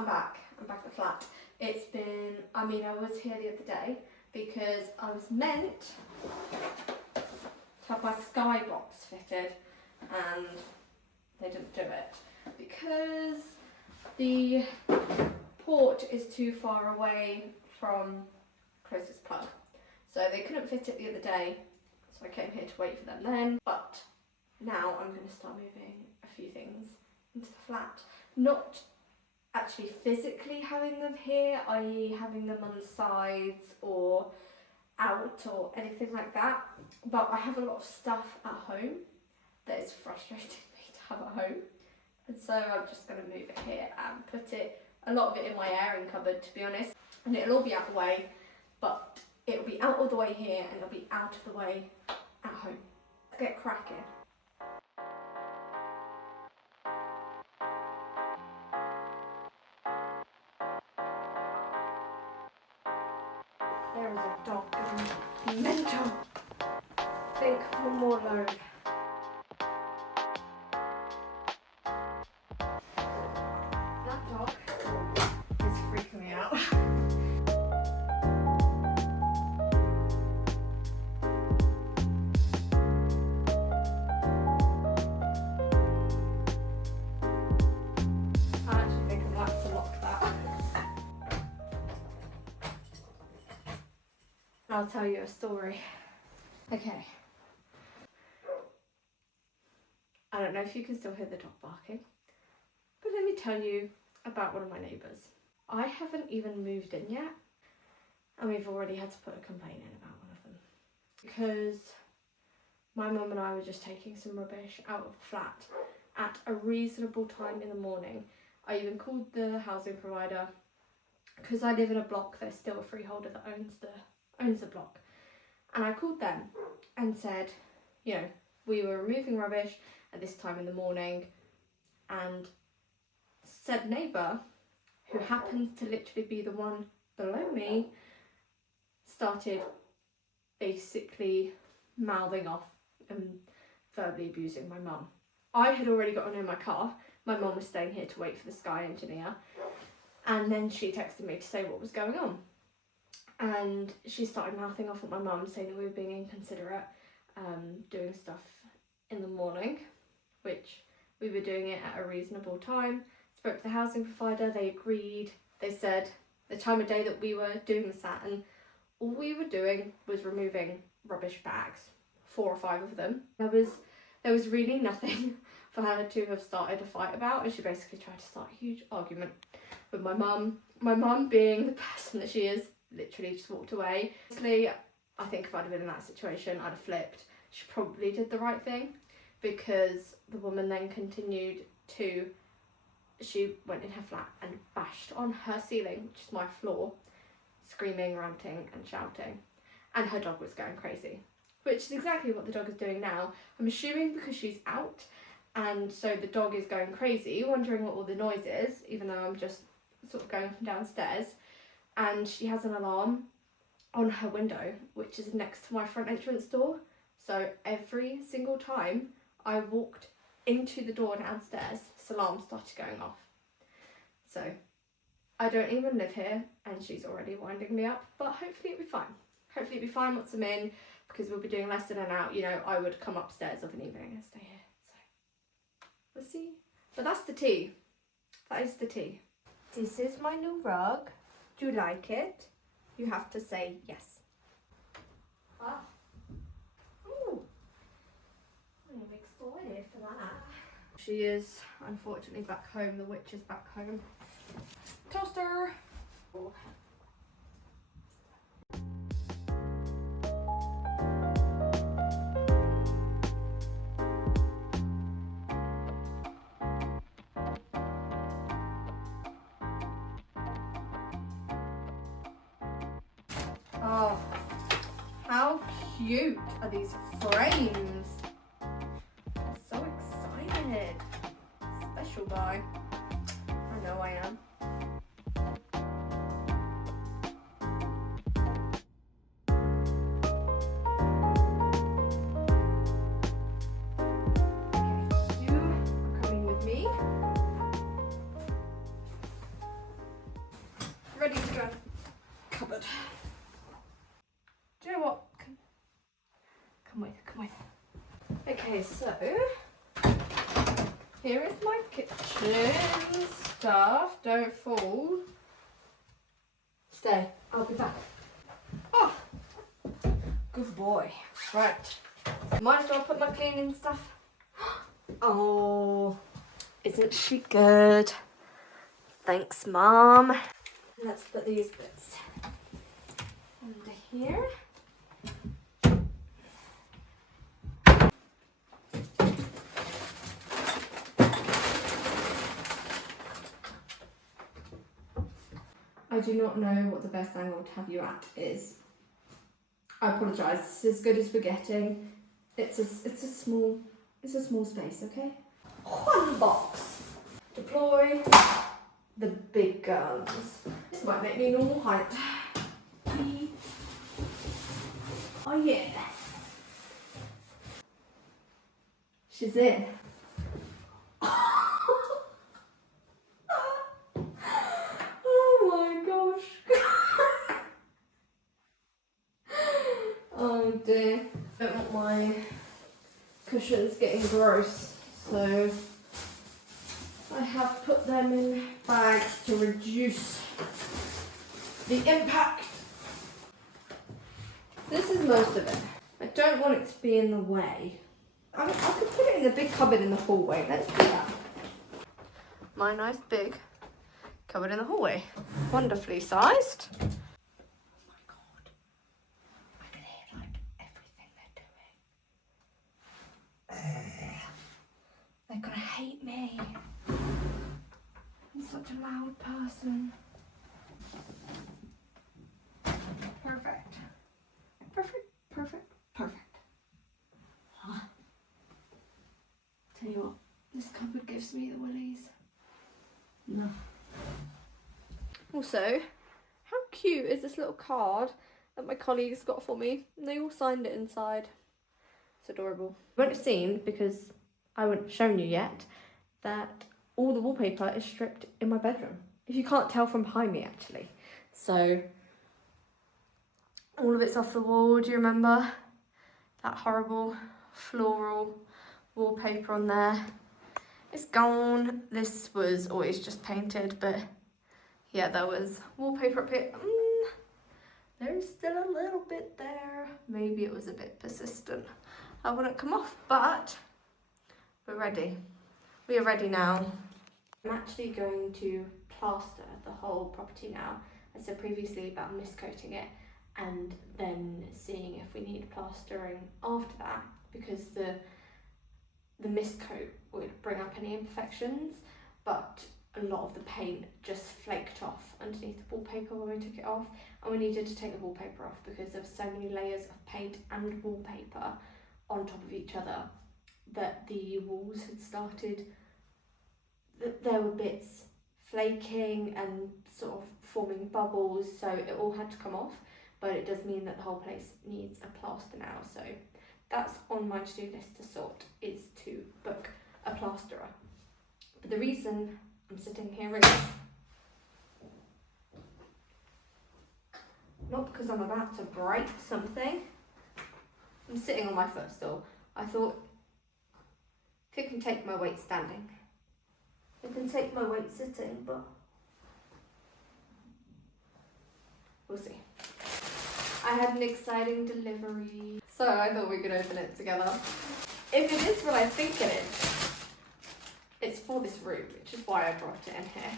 I'm back at the flat. It's been, I was here the other day because I was meant to have my skybox fitted and they didn't do it because the port is too far away from closest plug. So they couldn't fit it the other day, so I came here to wait for them then. But now I'm going to start moving a few things into the flat. Not actually physically having them here, i.e. having them on the sides or out or anything like that, but I have a lot of stuff at home that is frustrating me to have at home, and so I'm just going to move it here and put it, a lot of it in my airing cupboard to be honest, and it'll all be out of the way, but it'll be out of the way here and it'll be out of the way at home. Let's get cracking. There is a dog going mental. Think one more load. That dog is freaking me out. I actually think I'm going to have to lock that. I'll tell you a story. Okay. I don't know if you can still hear the dog barking, but let me tell you about one of my neighbours. I haven't even moved in yet, and we've already had to put a complaint in about one of them. Because my mum and I were just taking some rubbish out of the flat at a reasonable time in the morning. I even called the housing provider, because I live in a block, there's still a freeholder that owns the block. And I called them and said, you know, we were removing rubbish at this time in the morning, and said neighbour, who happens to literally be the one below me, started basically mouthing off and verbally abusing my mum. I had already gotten in my car. My mum was staying here to wait for the Sky engineer, and then she texted me to say what was going on. And she started mouthing off at my mum, saying that we were being inconsiderate, doing stuff in the morning, which we were doing it at a reasonable time. Spoke to the housing provider, they agreed. They said the time of day that we were doing this at, and all we were doing was removing rubbish bags, 4 or 5 of them. There was really nothing for her to have started a fight about, and she basically tried to start a huge argument with my mum. My mum, being the person that she is, literally just walked away. Honestly, I think if I'd have been in that situation, I'd have flipped. She probably did the right thing, because the woman then continued to, she went in her flat and bashed on her ceiling, which is my floor, screaming, ranting and shouting, and her dog was going crazy, which is exactly what the dog is doing now. I'm assuming because she's out, and so the dog is going crazy, wondering what all the noise is, even though I'm just sort of going downstairs. And she has an alarm on her window, which is next to my front entrance door. So every single time I walked into the door downstairs, this alarm started going off. So I don't even live here, and she's already winding me up, but hopefully it'll be fine. Hopefully it'll be fine once I'm in, because we'll be doing less in and out. You know, I would come upstairs of an evening and stay here. So we'll see. But that's the tea. That is the tea. This is my new rug. Do you like it? You have to say yes. Ah. Ooh. I'm excited for that. She is unfortunately back home. The witch is back home. Toaster. Oh. Oh, how cute are these frames? I'm so excited. Special guy. I know I am. Okay, you are coming with me. Come with. Okay, so here is my kitchen stuff. Don't fall. Stay. I'll be back. Oh, good boy. Right. Might as well put my cleaning stuff. Oh, isn't she good? Thanks, Mom. Let's put these bits under here. I do not know what the best angle to have you at is. I apologise. It's as good as we're getting. It's a small space, okay? One box. Deploy the big guns. This might make me normal height. Oh yeah. She's in. Oh my gosh. Oh dear. I don't want my cushions getting gross, so I have put them in bags to reduce the impact. This is most of it. I don't want it to be in the way. I could put it in the big cupboard in the hallway. Let's do that. My nice big cupboard in the hallway. Wonderfully sized. Oh my god. I can hear like everything they're doing. They're gonna hate me. I'm such a loud person. Perfect. Perfect. Huh. Tell you what, this cupboard gives me the willies. No. Also, how cute is this little card that my colleagues got for me? And they all signed it inside. It's adorable. You won't have seen, because I wouldn't have shown you yet, that all the wallpaper is stripped in my bedroom. If you can't tell from behind me, actually. So, all of it's off the wall, do you remember? That horrible floral wallpaper on there. It's gone. This was always just painted, but yeah, there was wallpaper up here. There's still a little bit there. Maybe it was a bit persistent. I wouldn't come off, but we're ready. We are ready now. I'm actually going to plaster the whole property now. I said previously about miscoating it and then seeing if we need plastering after that, because the mist coat would bring up any imperfections, but a lot of the paint just flaked off underneath the wallpaper when we took it off, and we needed to take the wallpaper off because there were so many layers of paint and wallpaper on top of each other that the walls had started, there were bits flaking and sort of forming bubbles, so it all had to come off. But it does mean that the whole place needs a plaster now, so that's on my to-do list to sort, is to book a plasterer. But the reason I'm sitting here is not because I'm about to break something. I'm sitting on my footstool. I thought, if it can take my weight standing, it can take my weight sitting, but we'll see. I had an exciting delivery, so I thought we could open it together. If it is what I think it is, it's for this room, which is why I brought it in here.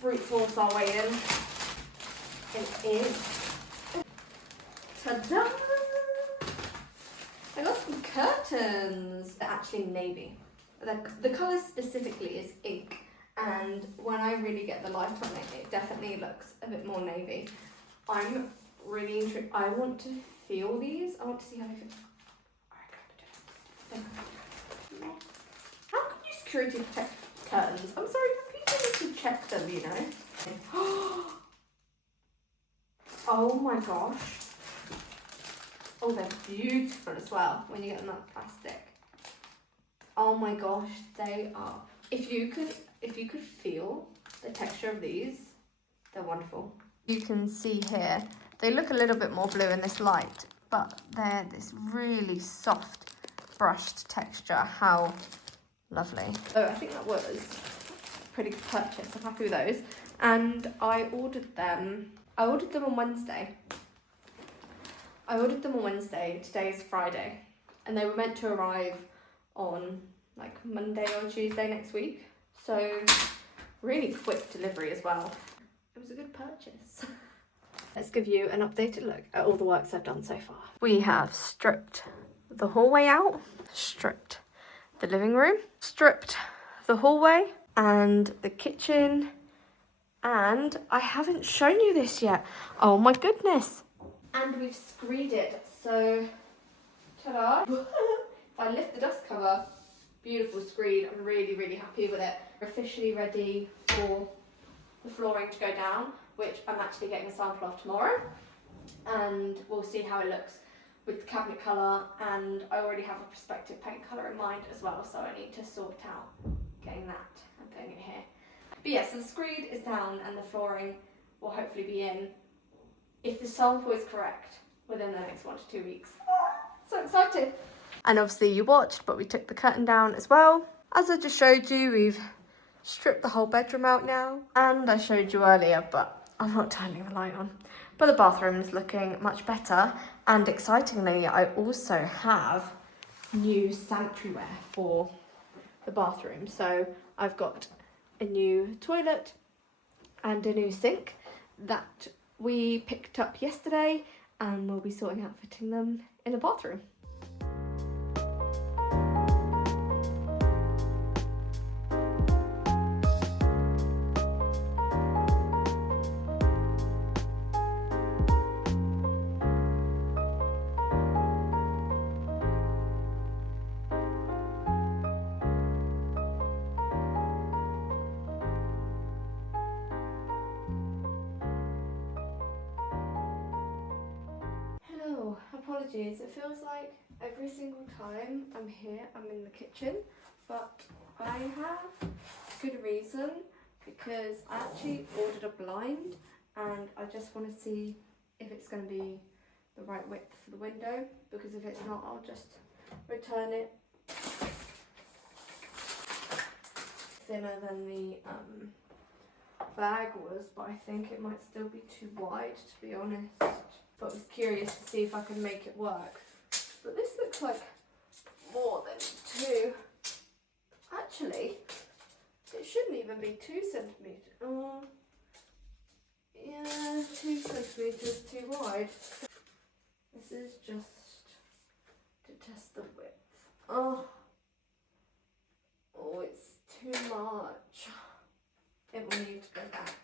Brute force our way in. It is. Ta-da! I got some curtains. They're actually navy. The colour specifically is ink, and when I really get the light on it, it definitely looks a bit more navy. I'm really intrigued. I want to feel these. I want to see how they feel. How can you security protect curtains? I'm sorry, people need to check them, you know. Oh my gosh. Oh, they're beautiful as well when you get them out of plastic. Oh my gosh, they are. If you could feel the texture of these, they're wonderful. You can see here, they look a little bit more blue in this light, but they're this really soft brushed texture. How lovely. So I think that was a pretty good purchase. I'm happy with those. And I ordered them on Wednesday. Today's Friday. And they were meant to arrive on like Monday or Tuesday next week. So really quick delivery as well. It was a good purchase. Let's give you an updated look at all the works I've done so far. We have stripped the hallway out, stripped the living room, stripped the hallway and the kitchen, and I haven't shown you this yet. Oh my goodness. And we've screed it, so ta-da. If I lift the dust cover, beautiful screed. I'm really, really happy with it. We're officially ready for the flooring to go down, which I'm actually getting a sample of tomorrow, and we'll see how it looks with the cabinet colour, and I already have a prospective paint colour in mind as well, so I need to sort out getting that and putting it here. But yes, so the screed is down and the flooring will hopefully be in, if the sample is correct, within the next 1 to 2 weeks. So excited! And obviously you watched, but we took the curtain down as well. As I just showed you, we've stripped the whole bedroom out now, and I showed you earlier, but I'm not turning the light on. But the bathroom is looking much better, and excitingly, I also have new sanctuary wear for the bathroom. So I've got a new toilet and a new sink that we picked up yesterday, and we'll be sorting out fitting them in the bathroom. Hello, apologies. It feels like every single time I'm here, I'm in the kitchen, but I have good reason, because I actually ordered a blind and I just want to see if it's going to be the right width for the window, because if it's not, I'll just return it. Thinner than the bag was, but I think it might still be too wide, to be honest. But I was curious to see if I could make it work. But this looks like more than 2. Actually, it shouldn't even be 2 centimetres. Oh, yeah, 2 centimetres too wide. This is just to test the width. Oh, it's too much. It will need to go back.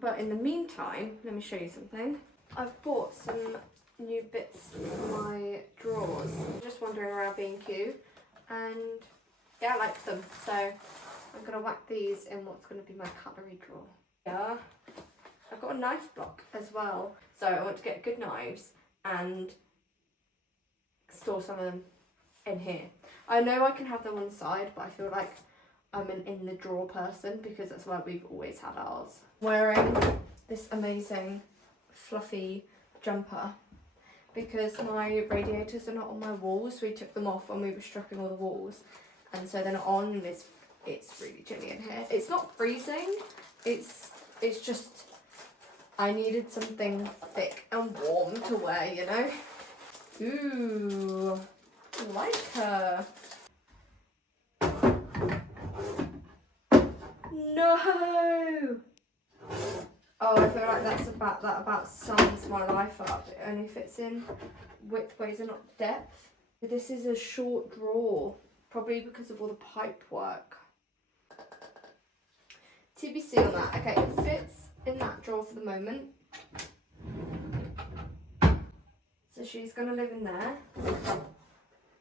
But in the meantime, let me show you something. I've bought some new bits for my drawers. I'm just wandering around B&Q, and yeah, I like them. So I'm going to whack these in what's going to be my cutlery drawer. Yeah, I've got a knife block as well. So I want to get good knives and store some of them in here. I know I can have them on the side, but I feel like I'm an in the drawer person because that's where we've always had ours. Wearing this amazing fluffy jumper because my radiators are not on my walls. We took them off when we were stripping all the walls, and so they're not on, and it's really chilly in here. It's not freezing, it's just I needed something thick and warm to wear, you know. Ooh, I like her. No! Oh, I feel like that about sums my life up. It only fits in widthways and not depth. This is a short drawer, probably because of all the pipe work. TBC on that. Okay, it fits in that drawer for the moment. So she's gonna live in there,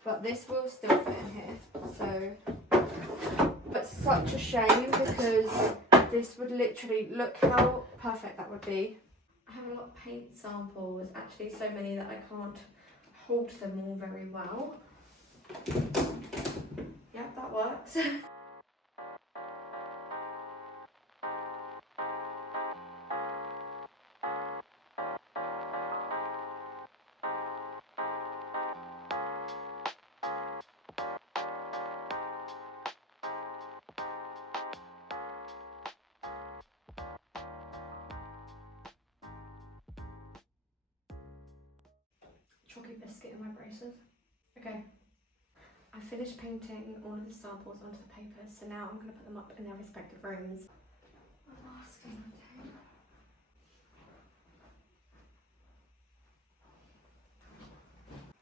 but this will still fit in here. So, it's such a shame because this would literally, look how perfect that would be. I have a lot of paint samples, actually so many that I can't hold them all very well. Yeah, that works. chalky biscuit in my braces. Okay, I finished painting all of the samples onto the paper, so now I'm going to put them up in their respective rooms. My masking tape.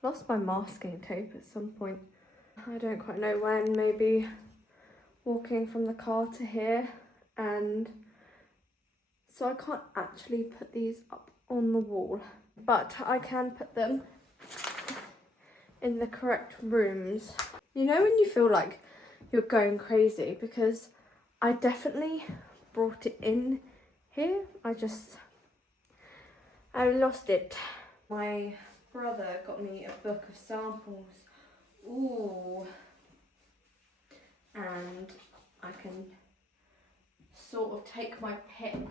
Lost my masking tape at some point. I don't quite know when, maybe walking from the car to here, and so I can't actually put these up on the wall, but I can put them in the correct rooms. You know when you feel like you're going crazy, because I definitely brought it in here, I lost it. My brother got me a book of samples. Ooh. And I can sort of take my pick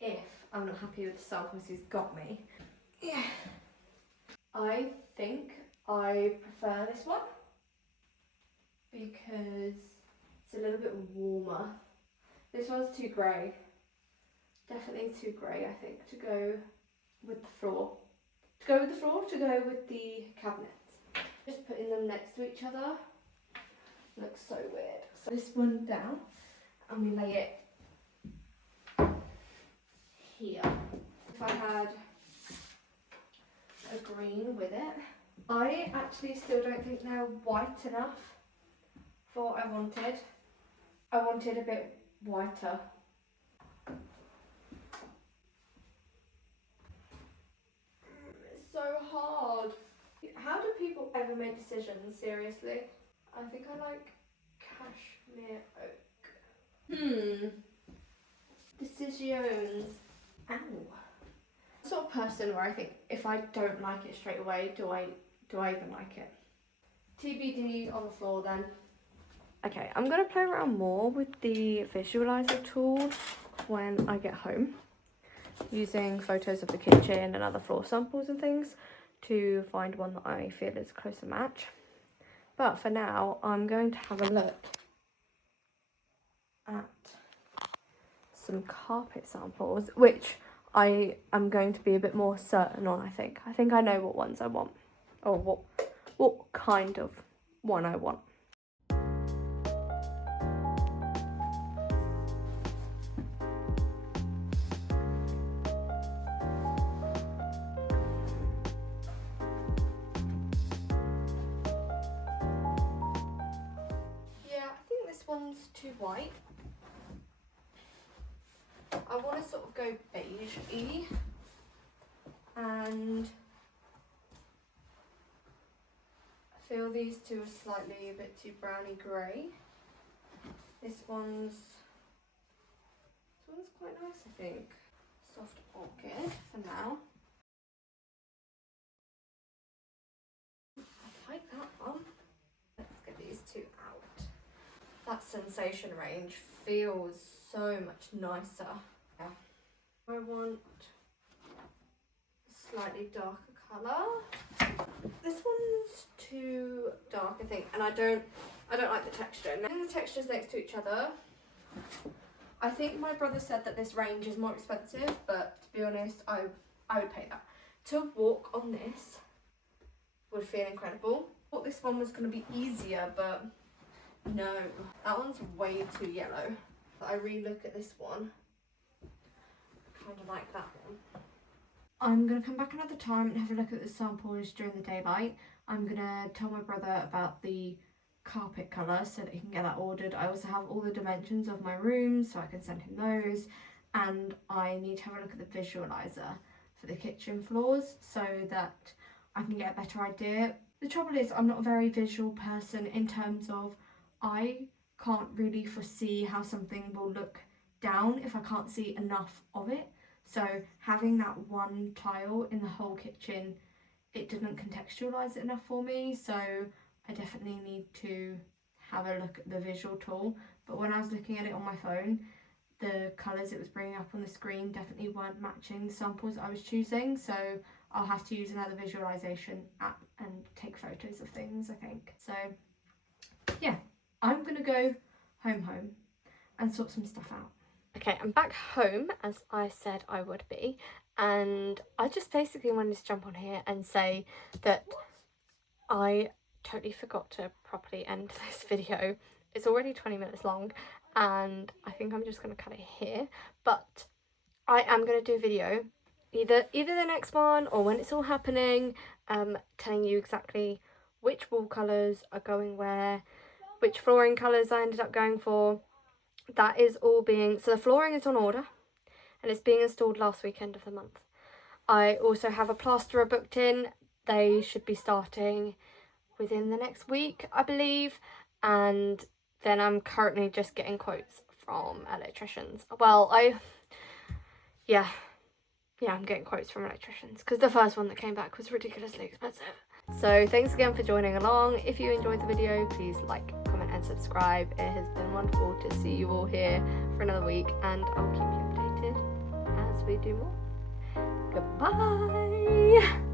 if I'm not happy with the samples he's got me. Yeah. I think I prefer this one because it's a little bit warmer. This one's too grey. Definitely too grey, I think, to go with the floor. To go with the cabinets. Just putting them next to each other looks so weird. So this one down and we lay it here. If I had a green with it, I actually still don't think they're white enough for what I wanted. I wanted a bit whiter. It's so hard. How do people ever make decisions, seriously? I think I like cashmere oak. Decisions. Ow. The sort of person where I think if I don't like it straight away, do I even like it? TBD on the floor then. Okay, I'm gonna play around more with the visualizer tool when I get home, using photos of the kitchen and other floor samples and things to find one that I feel is a closer match. But for now, I'm going to have a look at some carpet samples, which I am going to be a bit more certain on, I think. I think I know what ones I want, or what kind of one I want. Yeah, I think this one's too white. I want to sort of go beige-y, and I feel these two are slightly a bit too browny grey. This one's quite nice, I think. Soft orchid for now. I like that one. Let's get these two out. That Sensation range feels so much nicer. Yeah. I want a slightly darker colour. This one's too dark, I think, and I don't like the texture. Now the textures next to each other. I think my brother said that this range is more expensive, but to be honest, I would pay that. To walk on this would feel incredible. I thought this one was going to be easier, but no, that one's way too yellow. But I re-look at this one, I kind of like that one. I'm going to come back another time and have a look at the samples during the daylight. I'm going to tell my brother about the carpet colour so that he can get that ordered. I also have all the dimensions of my rooms so I can send him those, and I need to have a look at the visualizer for the kitchen floors so that I can get a better idea. The trouble is I'm not a very visual person in terms of I can't really foresee how something will look down if I can't see enough of it. So having that one tile in the whole kitchen, it didn't contextualise it enough for me, so I definitely need to have a look at the visual tool. But when I was looking at it on my phone, the colours it was bringing up on the screen definitely weren't matching the samples I was choosing, so I'll have to use another visualisation app and take photos of things, I think. So yeah, I'm gonna go home and sort some stuff out. Okay, I'm back home as I said I would be, and I just basically wanted to jump on here and say that I totally forgot to properly end this video. It's already 20 minutes long and I think I'm just going to cut it here, but I am going to do a video either the next one or when it's all happening, telling you exactly which wall colours are going where, which flooring colours I ended up going for. That is all being, so the flooring is on order and it's being installed last weekend of the month. I also have a plasterer booked in. They should be starting within the next week, I believe, and then I'm currently just getting quotes from electricians. Well, I'm getting quotes from electricians because the first one that came back was ridiculously expensive. So thanks again for joining along. If you enjoyed the video, please like, comment and subscribe. It has been wonderful to see you all here for another week, and I'll keep you updated as we do more. Goodbye!